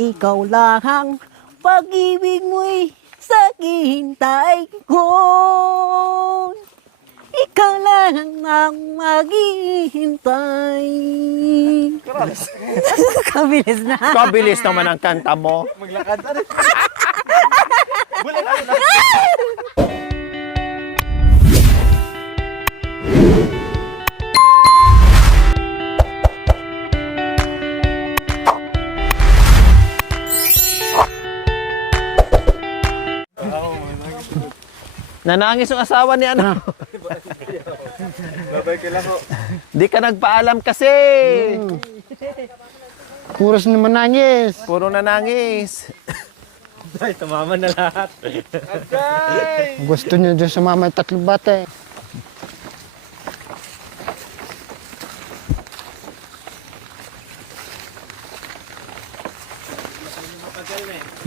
ikaw lang pag-ibig mo'y sa hintay ko. Ikaw lang ang maghihintay. Kabilis na. Kabilis naman ang kanta mo. Maglakad na rin. Nanangis yung asawa ni ano. Babay ka lang ho. Di ka nagpaalam kasi. Puros naman nangis. Puro nanangis. Ay, tumama na lahat. Gusto niya dyan sa mama yung tatlong bata eh.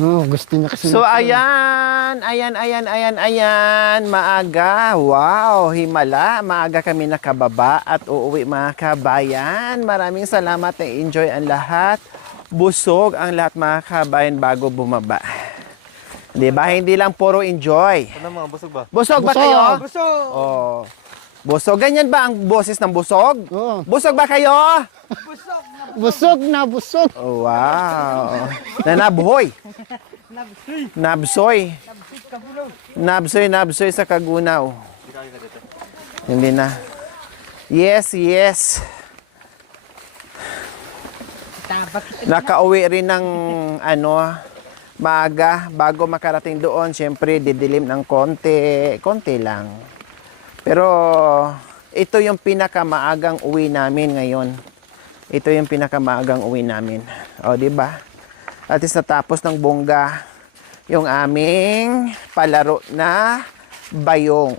Oo, gusto niya kasi. So ayan, maaga. Wow, himala. Maaga kami nakababa at uuwi mga kabayan. Maraming salamat na enjoy ang lahat. Busog ang lahat mga kabayan bago bumaba. Di ba? Hindi lang puro enjoy. Ano mga busog ba? Busog ba Busog. kayo? Busog! Oh. Busog. Ganyan ba ang boses ng busog? Oo. Busog ba kayo? Busog na busog. Oh, wow. Nanabhoy. Nabsoy. Nabsoy sa Kagunaw. Hindi na. Yes. Nakauwi rin ng maaga bago makarating doon. Siyempre, didilim ng konti lang. Pero ito yung pinakamaagang uwi namin ngayon. Ito yung pinakamaagang uwi namin. O, di ba? At least natapos ng bongga yung aming palaro na bayong.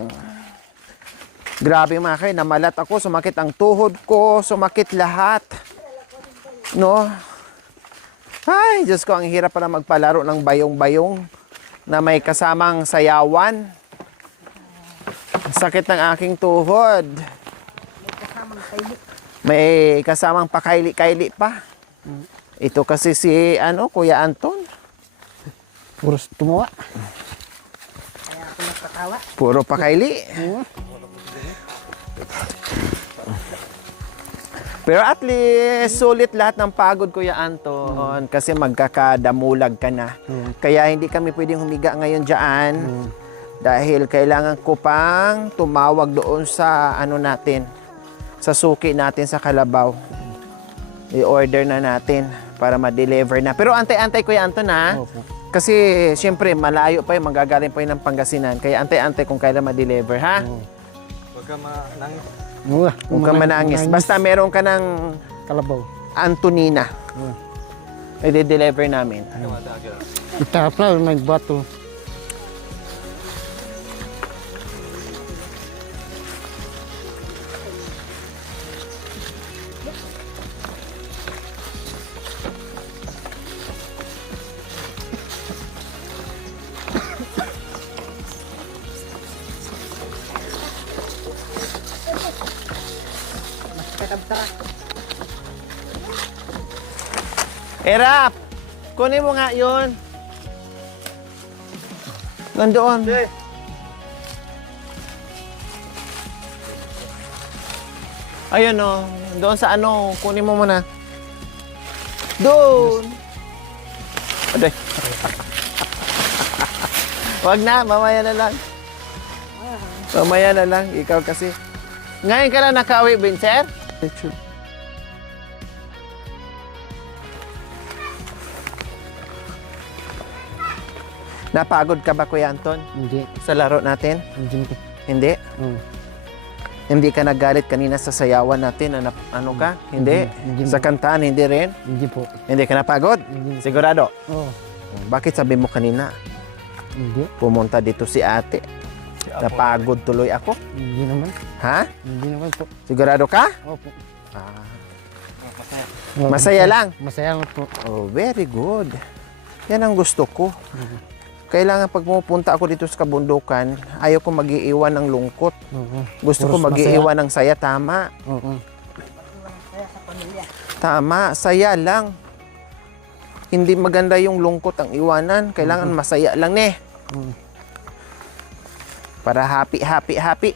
Grabe mga kayo, namalat ako, sumakit ang tuhod ko, sumakit lahat. No? Ay, Diyos ko, ang hirap pala magpalaro ng bayong-bayong na may kasamang sayawan. Sakit ng aking tuhod. May kasamang pakaili-kaili pa. Ito kasi si Kuya Anton. Puros tumawa. Puro pakaili. Pero at least sulit lahat ng pagod, Kuya Anton, kasi magkakadamulag ka na. Kaya hindi kami pwedeng humiga ngayon dyan dahil kailangan ko pang tumawag doon sa natin, sa suki natin sa Kalabaw. I-order na natin para ma-deliver na. Pero antay-antay, Kuya Anton, ha? Opo. Kasi siyempre malayo pa yun, manggagaling pa yun ng Pangasinan. Kaya antay-antay kung kailan ma-deliver, ha? Huwag ka manangis. Huwag kang manangis. Basta meron ka ng Kalabaw. Antonina. I-deliver namin. Itahap na, may bato. Erap! Kunin mo nga yun. Nandoon. Okay. Ayun o. Doon sa kunin mo muna. Doon. Aday. Wag na, mamaya na lang. Mamaya na lang, ikaw kasi. Ngayon ka lang nakauwi, Vincent? Napagod ka ba, Kuya Anton? Hindi. Sa laro natin? Hindi. Hindi? Oo. Hindi ka nagalit kanina sa sayawan natin? Ka? Hindi? Hindi. Sa kantaan, hindi rin? Hindi po. Hindi ka napagod? Hindi. Sigurado? Oo. Bakit sabi mo kanina, Hindi. pumunta dito si ate? Napagod tuloy ako? Hindi naman. Ha? Hindi naman po. Sigurado ka? Opo. Masaya lang? Masaya lang po. Oh, very good. Yan ang gusto ko. Kailangan pag pumunta ako dito sa kabundukan, ayaw ko mag-iiwan ng lungkot. Oo. Gusto ko Puros mag-iiwan ng saya. Tama. Oo. Tama. Saya lang. Hindi maganda yung lungkot ang iwanan. Kailangan masaya lang ne. Para happy, happy, happy.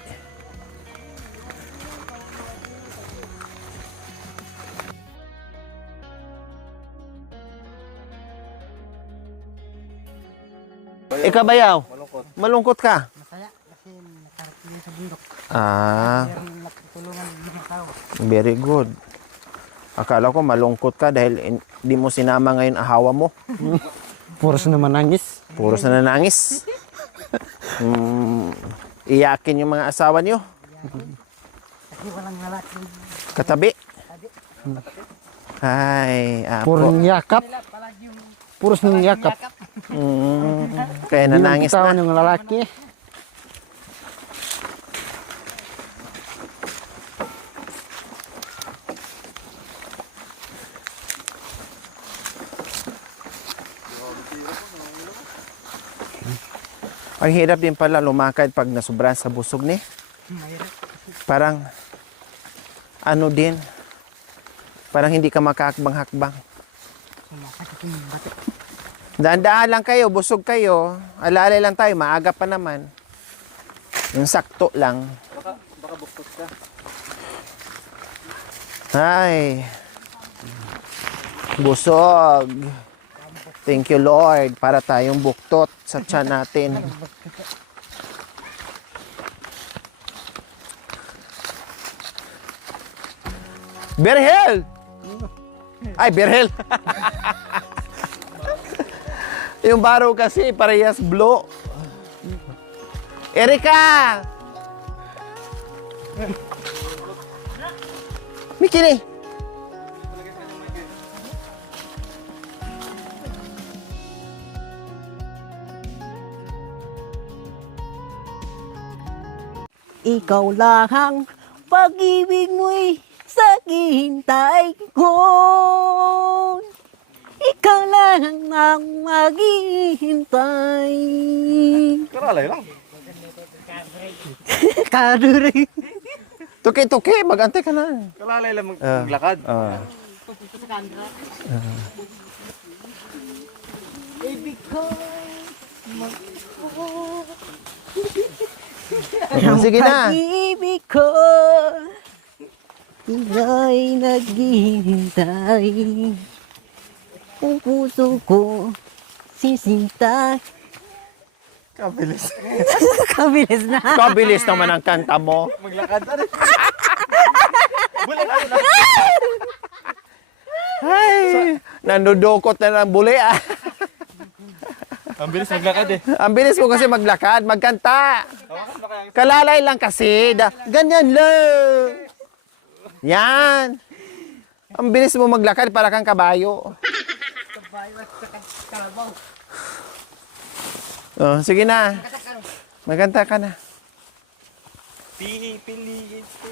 Ikaw bayaw? Malungkot. Malungkot ka? Masaya kasi nakarating sa bundok. Ah, Meron nakatulungan ng tao. very good. Akala ko malungkot ka dahil hindi mo sinama ngayon ahawa mo. Puros na manangis. Puros na nanangis. Iyakin yung mga asawa niyo. Kasi walang lalaki. Katabi. Ay, Puros apo. yakap. Puros ng yakap. Kaya nanangis Tao na. ng lalaki. Ang hirap din pala lumakad pag nasubran sa busog ni. Parang, ano din, parang hindi ka makakbang-hakbang. Daan-daan lang kayo, busog kayo. Alalay lang tayo, maaga pa naman. Yung sakto lang. Baka buktot ka. Ay, busog. Thank you, Lord, para tayong buktot sa tiyan natin. Berhel! Ay, Berhel! Yung baro kasi, parehas blow. Erika! Mikini! Ikaw lang ang pag-ibig mo'y sa hintay ko. Ikaw lang ang maghihintay. Karalay lang. Kaduri. Tuki-tuki, mag-antay ka na. Kalalay lang maglakad. Sige na. Pag-ibig ko, ika'y naghihintay. Ang puso ko, sisinta. Kabilis. Kabilis na. Kabilis naman ang kanta mo. Maglakad na rin. Bula na. Ay, nandudukot na ng buli ah. Ang bilis maglakad eh. Ang bilis mo kasi maglakad, magkanta. Hawakan ba kaya? Kalalay lang kasi. Ganyan lang. Yan. Ang bilis mo maglakad para kang kabayo. Oh, sige na. Magkanta ka na. Pipiliin ko.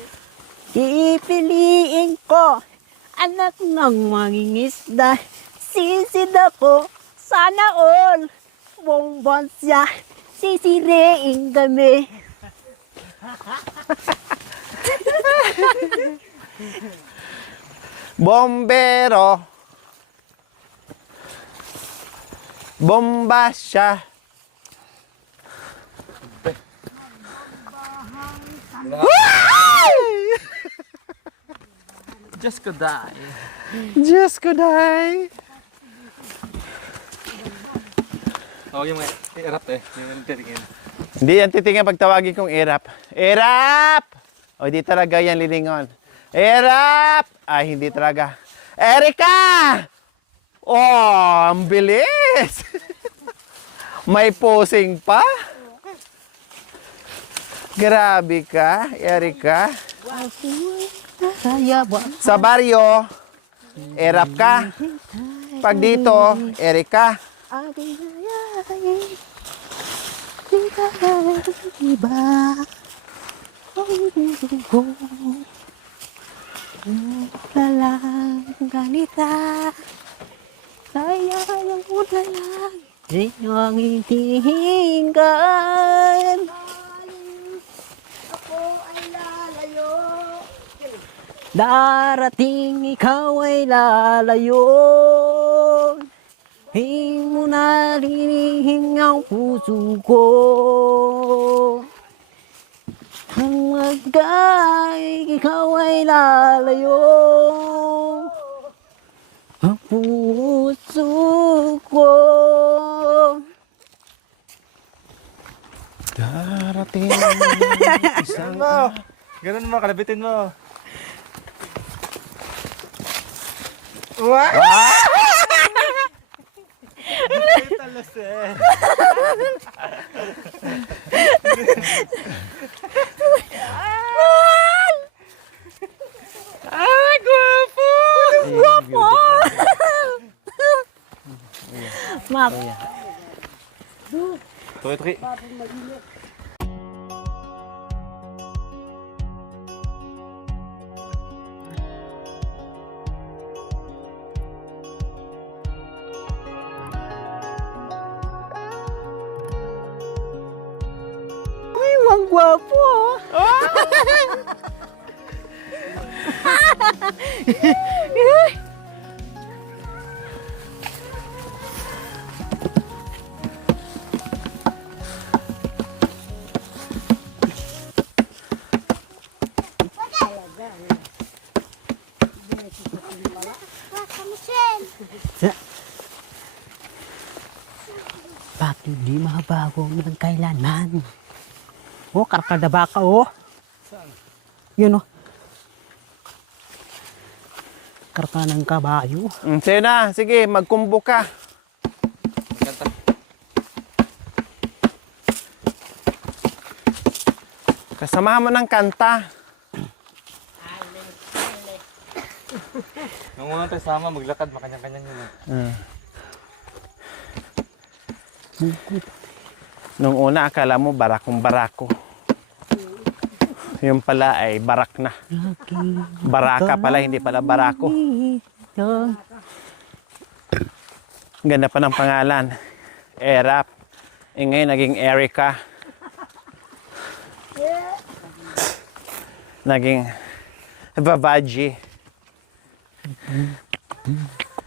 Pipiliin ko, anak ng mangingisda. Sisid ako, sana all. Bongbong siya, sisiriin kami. Bombero. Bomba siya. Just could die. Diyos ko, day. Tawagin mo i-erap eh. Yung titingin. Hindi yan titingnan pag tawagin kong Erap. Erap! O, hindi talaga yan lilingon. Erap! Ay, hindi talaga. Erika! Oh, ang bilis! May posing pa? Grabe ka, Erika. Sa baryo, Erap ka. Pag dito, Erika. Iba ang puso ko. Lalang ganita. Kaya yung una lang. Sino ang hihingan? Ako ay lalayo. Darating ikaw ay lalayo. Di mo naririnig ang puso ko. Ang magkay, ikaw ay lalayo. Ang puso ko. Darating isang... Ganun mo, kalabitin mo. Talas eh. Mak. Tuwi. Ay, wang gwapo. Bakit di mabago ng kailanman? Oh, karkada baka, oh. Saan? Yun, oh. Karka ng kabayo. Sa'yo na, sige, magkumbo ka. Kanta. Kasamahan mo ng kanta. Nung una tayo sama, maglakad, makanyang-kanyang yun. Nung una, akala mo barakong barako. Yung pala ay barak na. Baraka pala, hindi pala barako. Ganda pa ng pangalan. Erap. Ngayon naging Erica. Naging Vavaji.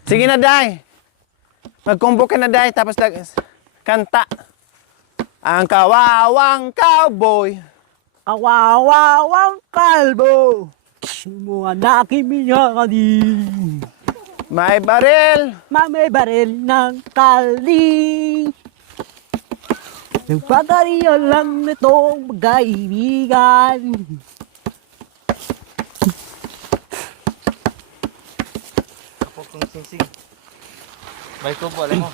Sige na, Day. Magkumbo ka na, Day. Tapos kanta. Ang kawawang cowboy. Awawawang kalbo. Semua anak iminyakadi. May baril. May baril ng kali. Nagpagariya lang nitong magkaibigan. Kapag kong sing-sing. Bahay ko po, alam mo.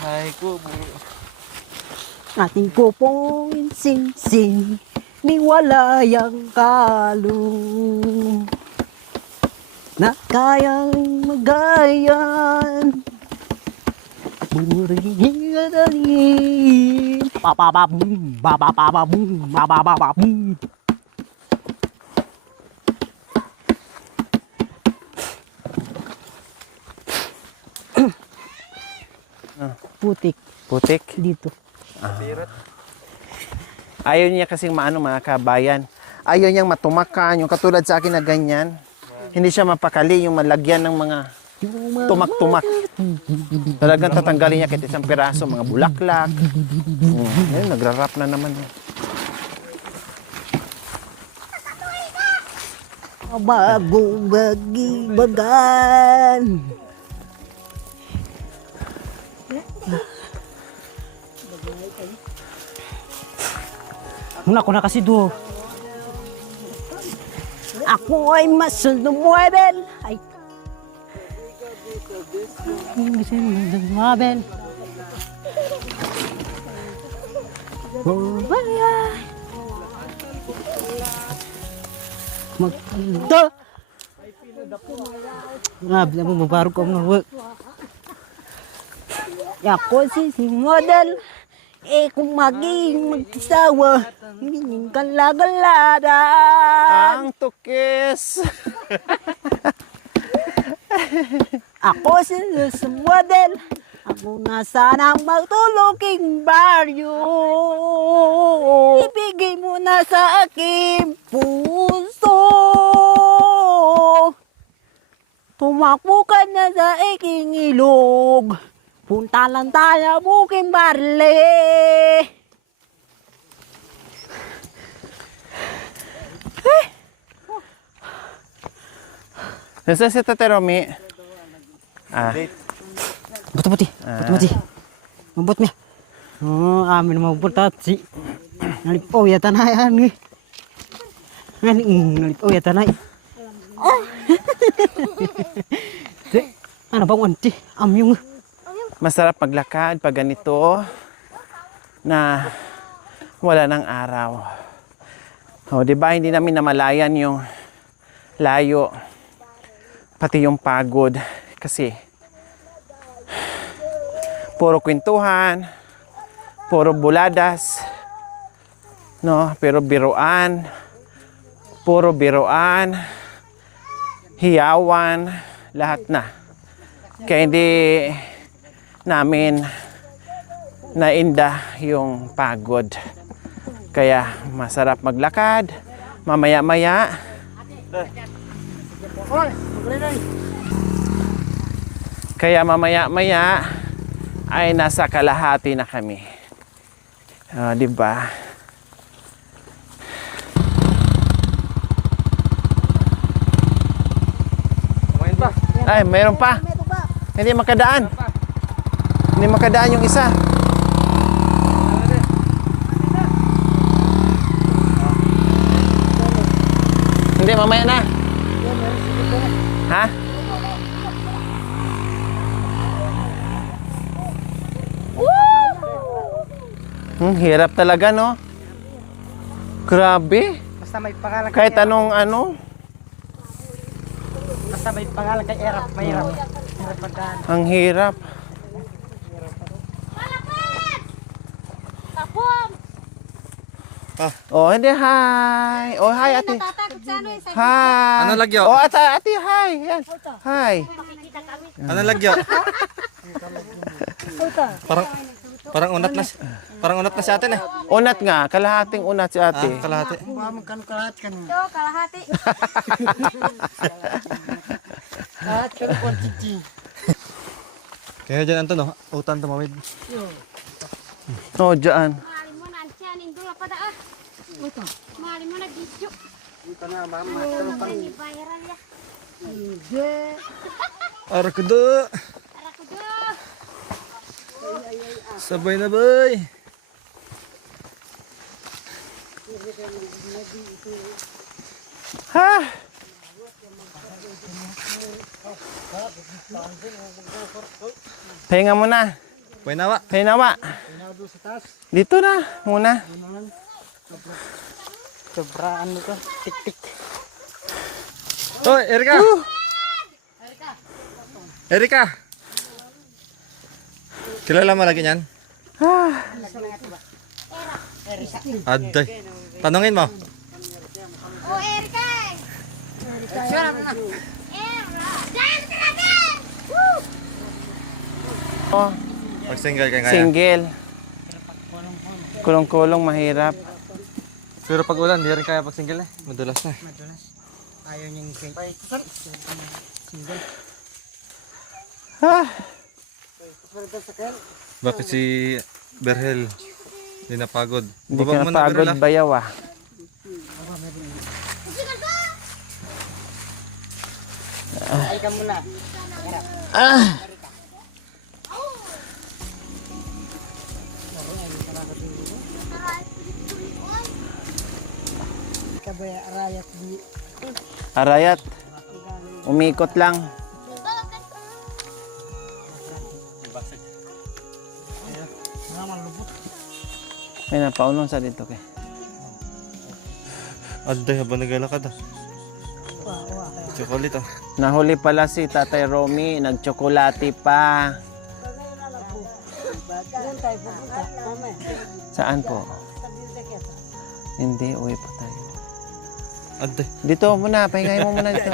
Bahay ko po. Ating kupong sing-sing, ni walayang kalong na kayang magayan. Muriging adalim, papapabum, babapabum, babapabum. Putik Putik. dito. Ayaw niya kasing maano mga kabayan. Ayaw niyang matumakan. Yung katulad sa akin na ganyan. Hindi siya mapakali yung malagyan ng mga tumak-tumak. Talagang tatanggalin niya kahit isang piraso. Mga bulaklak. Ayun, nagra-rap na naman. Bagong bagibagan. Naku na kasi do. Ako ay masal na muebel. Ay. Hindi siya muebel. Oh, ay. Maganda. Grabe na mo, mabarog ko ng work. Ako si model. Kung maging mag-isawa, hindi kalagalada. Ang tukis. Ako si model. Ako na sanang magtuluking baryo. Ibigay mo na sa aking puso. Tumakbo ka na sa iking ilog. Punta lang tayo buking barle. Nasa si Tate Romy? Buti. Mabot mi. Oh, amin mabuta si. Nalipaw ya tanay ani. Nalipaw ya tanay. Ano bang wanti? Amyong. Masarap maglakad pag ganito na wala ng araw. O, di ba hindi namin namalayan yung layo pati yung pagod kasi puro kwentuhan, puro buladas, no, pero puro biruan, hiyawan, lahat na. Kaya hindi namin nainda yung pagod. Kaya masarap maglakad, mamaya-maya. Kaya mamaya-maya ay nasa kalahati na kami. Di ba? Ay, mayroon pa. Hindi makadaan. Hindi makadaan yung isa. Hindi, mamaya na. Ha? Hirap talaga, no? Grabe. Basta may pangalan kay Kahit anong ano. Basta may pangalan kay Erap, mahirap. Hirap pagdaan. Ang hirap. Oh, hindi, hi. Oh, hi, ate. Hi. Ano lagyo? Oh, ate, hi. Yan. Hi. Ano lagyo? Parang unat na parang unat na si ate eh. Unat nga, kalahating unat si ate. Kalahati. Kalahati ka nun. Kalahati. Lahat ka ng quantity. Kaya dyan Anton, no? Utan tumawid. Oh, dyan. Mali mo na antiyan indul apa dah. Mali mo na gidyo. Ito na, mama. Ini bayaran ya. Arakudo. Arakudo. Sabay na bay. Ha? Pahinga muna. Pwede nawa. Pahinga. Dito na muna. Sobraan mo ka. Tik-tik. Hoy, Erika. Erika. Kilala mo lagi niyan? Aday. Tanungin mo. Oh, Erika. Erika. Jangan keratin. Oh, Pag single kaya kaya. single. Kulong-kulong mahirap. Pero pag ulan, di rin kaya pag single eh. Madulas na. Ayaw niyang single. Ha? Bakit si Berhel hindi napagod? Hindi Baba ka mo na, napagod, Berhel, ah. bayaw ah. Ay ka muna. Kabaya arayat di. Arayat. Umikot lang. May napaunon sa dito kay. Aday, habang naglalakad ah. Chocolate ah. Nahuli pala si Tatay Romy, nagtsokolate pa. Saan po? Hindi, uwi pa tayo. Aday. Dito muna, pahingayin mo muna dito.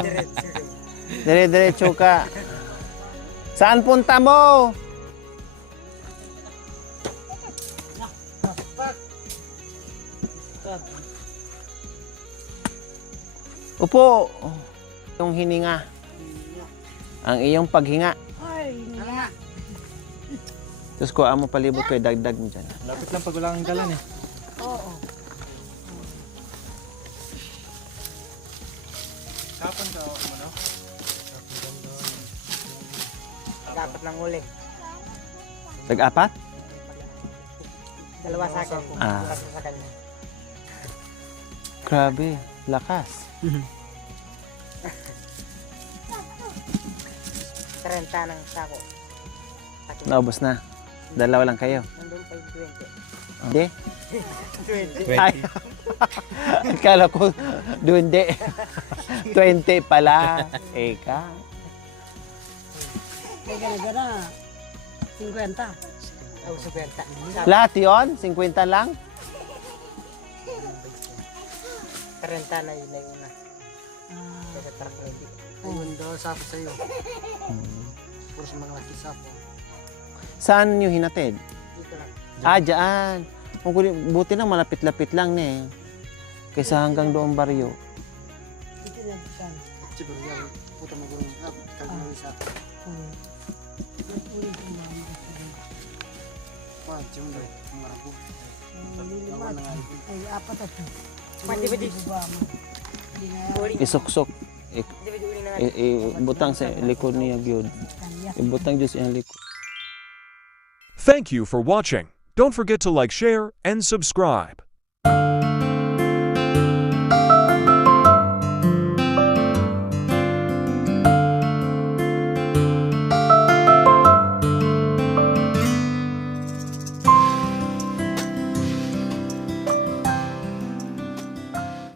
Dire-diretso ka. Saan punta mo? Upo. Yung hininga. ang iyong paghinga. Ay, Tapos kuha mo palibot ko, dagdag mo dyan. Lapit lang pag wala kang dalan eh. oo. Kapon ka mo no? Dapat lang uli. Tag-apat? Dalawa sa akin. Ah. Dalawa sa kanya. Grabe, lakas. 30 ng sako. Naubos na. Dalawa lang kayo. Nandun pa yung 20. Hindi? 20. Ay, akala ko, dundi. 20 pala. Eka. May gana-gana. 50. Oh, 50. Lahat yun? 50 lang? 30 na yun na yun na. Kaya truck ready. Ayun daw, sapo sa'yo. Puro sa mga laki sapo. Saan nyo hinatid? Dito lang. Ah, dyan. Buti na malapit-lapit lang ne. Kaysa hanggang doon baryo. Dito na dyan. Siguro yan, puta magulong kalmari sa pagcong daw, marabo. Ay, apat at Pati ba dito? Uli. Isuksok. Di ba di uli na nga? Ibutang sa likod niya gyud. Ibutang Diyos yung likod. Thank you for watching. Don't forget to like, share, and subscribe.